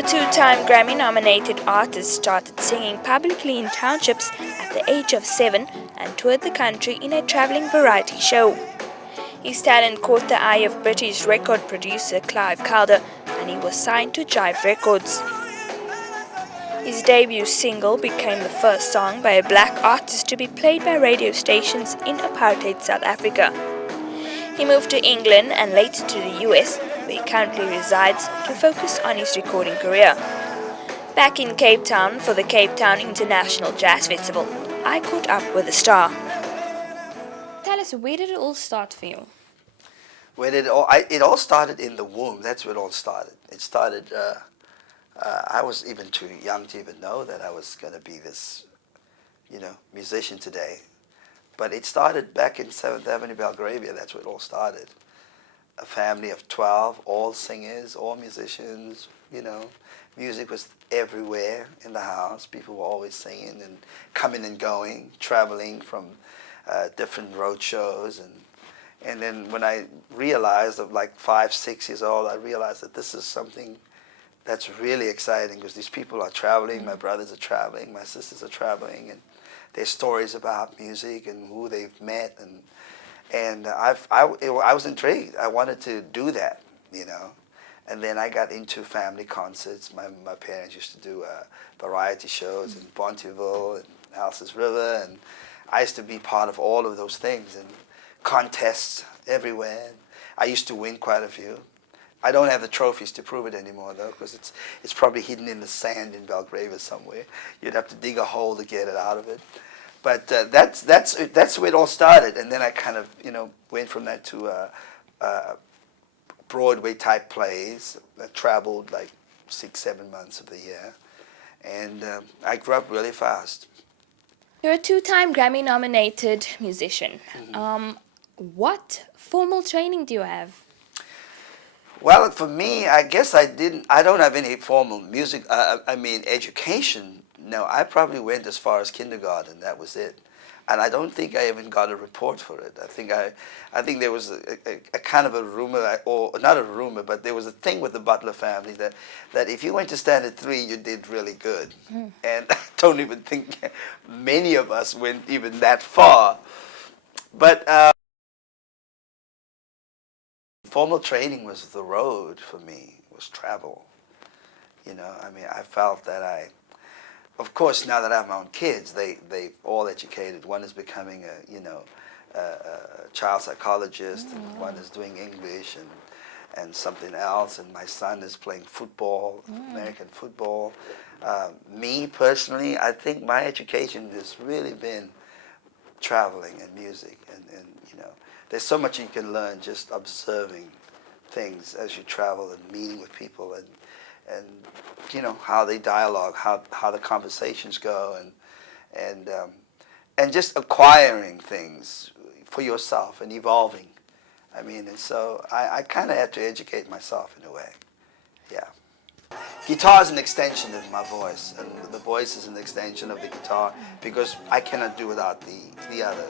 The two-time Grammy-nominated artist started singing publicly in townships at the age of 7 and toured the country in a traveling variety show. His talent caught the eye of British record producer Clive Calder, and he was signed to Jive Records. His debut single became the first song by a black artist to be played by radio stations in apartheid South Africa. He moved to England and later to the US, where he currently resides, to focus on his recording career. Back in Cape Town for the Cape Town International Jazz Festival, I caught up with the star. Tell us, where did it all start for you? It all started in the womb. That's where it all started. It started. I was even too young to even know that I was going to be this, musician today. But it started back in 7th Avenue, Belgravia. That's where it all started. A family of 12, all singers, all musicians, Music was everywhere in the house. People were always singing and coming and going, traveling from different road shows. And then when I realized, of like 5, 6 years old, I realized that this is something that's really exciting, because these people are traveling, my brothers are traveling, my sisters are traveling, and their stories about music and who they've met, and I was intrigued. I wanted to do that, And then I got into family concerts. My parents used to do variety shows in Fesival and Elsa's River, and I used to be part of all of those things, and contests everywhere. I used to win quite a few. I don't have the trophies to prove it anymore, though, because it's probably hidden in the sand in Belgravia somewhere. You'd have to dig a hole to get it out of it. But that's where it all started, and then I kind of went from that to Broadway type plays. I traveled like 6, 7 months of the year, and I grew up really fast. You're a two-time Grammy-nominated musician. Mm-hmm. What formal training do you have? Well, for me, I guess I don't have any formal music, education. No, I probably went as far as kindergarten. That was it. And I don't think I even got a report for it. I think there was a kind of a rumor, or not a rumor, but there was a thing with the Butler family that if you went to Standard 3, you did really good. And I don't even think many of us went even that far. But formal training was the road for me, was travel. I felt that of course, now that I have my own kids, they all educated. One is becoming a child psychologist, and one is doing English and something else, and my son is playing football, American football. Me personally, I think my education has really been traveling and music, and there's so much you can learn just observing things as you travel and meeting with people, and how they dialogue, how the conversations go, and just acquiring things for yourself and evolving. And so I kind of had to educate myself in a way. Yeah. Guitar is an extension of my voice, and the voice is an extension of the guitar, because I cannot do without the other.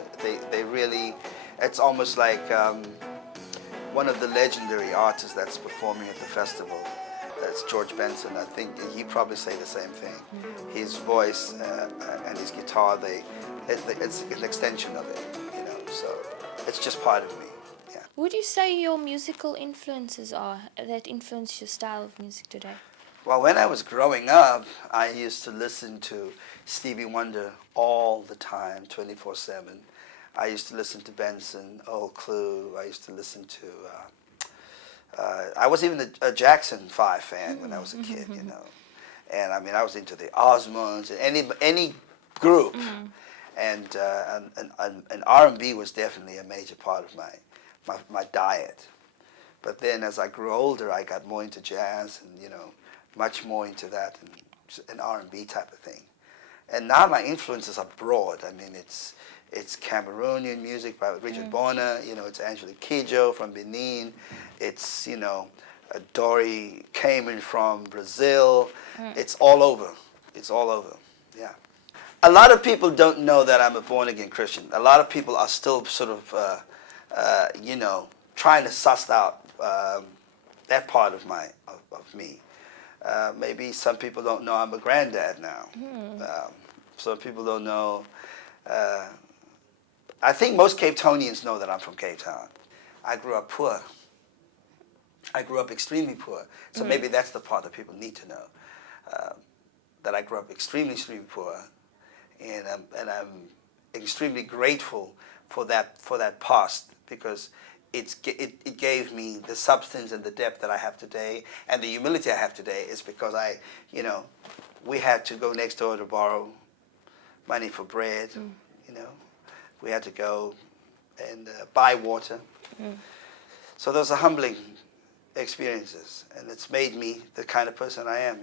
They really, it's almost like one of the legendary artists that's performing at the festival. That's George Benson. I think he'd probably say the same thing. His voice and his guitar, it's an extension of it, so it's just part of me. Yeah. Would you say your musical influences are that influence your style of music today? Well, when I was growing up, I used to listen to Stevie Wonder all the time, 24/7. I used to listen to Benson, Old Clue. I used to listen to I was even a Jackson 5 fan when I was a kid, And I was into the Osmonds and any group. And R&B was definitely a major part of my diet. But then as I grew older, I got more into jazz and, much more into that and R&B type of thing. And now my influences are broad. It's Cameroonian music by Richard Bona, it's Angelique Kidjo from Benin, it's, Dory Cayman from Brazil. It's all over. It's all over, yeah. A lot of people don't know that I'm a born-again Christian. A lot of people are still sort of, trying to suss out that part of me. Maybe some people don't know I'm a granddad now. Some people don't know. I think most Cape Townians know that I'm from Cape Town. I grew up poor. I grew up extremely poor. So maybe that's the part that people need to know. That I grew up extremely poor, and I'm extremely grateful for that past, because it gave me the substance and the depth that I have today, and the humility I have today is because we had to go next door to borrow money for bread. We had to go and buy water. So those are humbling experiences, and it's made me the kind of person I am.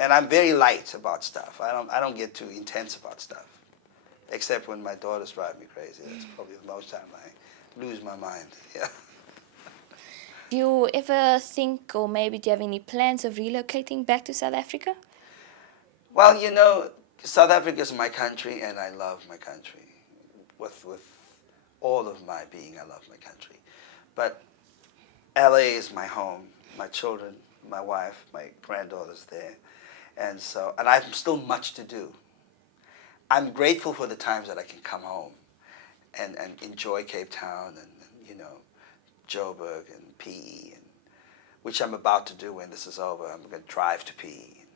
And I'm very light about stuff. I don't get too intense about stuff, except when my daughters drive me crazy. That's probably the most time I lose my mind. Yeah. Do you ever think, or maybe do you have any plans of relocating back to South Africa? Well, South Africa is my country, and I love my country. With all of my being, I love my country. But LA is my home. My children, my wife, my granddaughter's there. And I've still much to do. I'm grateful for the times that I can come home and enjoy Cape Town and Joburg and PE, which I'm about to do when this is over. I'm going to drive to PE,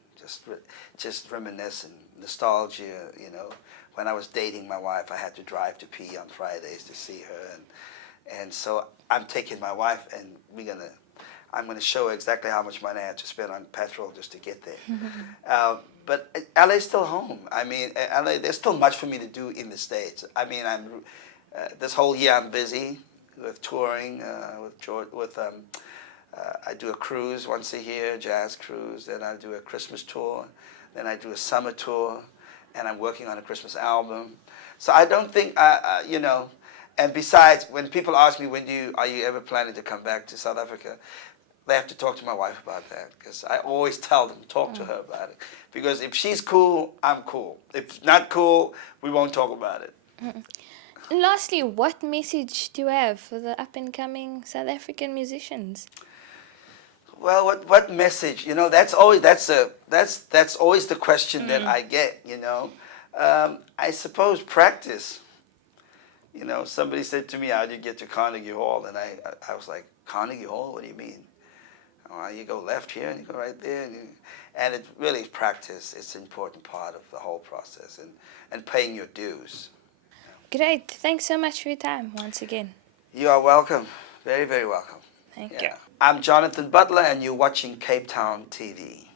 just reminisce and nostalgia. When I was dating my wife, I had to drive to PE on Fridays to see her, and so I'm taking my wife, and I'm going to show her exactly how much money I had to spend on petrol just to get there. But LA is still home. I mean, LA, there's still much for me to do in the States. I mean, this whole year I'm busy with touring with George. I do a cruise once a year, jazz cruise. Then I do a Christmas tour. Then I do a summer tour, and I'm working on a Christmas album. So I don't think And besides, when people ask me, are you ever planning to come back to South Africa? They have to talk to my wife about that, because I always tell them, talk to her about it. Because if she's cool, I'm cool. If not cool, we won't talk about it. And lastly, what message do you have for the up-and-coming South African musicians? Well, what message? That's always the question that I get. I suppose practice. Somebody said to me, "How do you get to Carnegie Hall?" And I was like, "Carnegie Hall? What do you mean?" Well, you go left here and you go right there, and it really is practice. It's an important part of the whole process, and paying your dues. Great. Thanks so much for your time once again. You are welcome. Very, very welcome. Thank you. I'm Jonathan Butler, and you're watching Cape Town TV.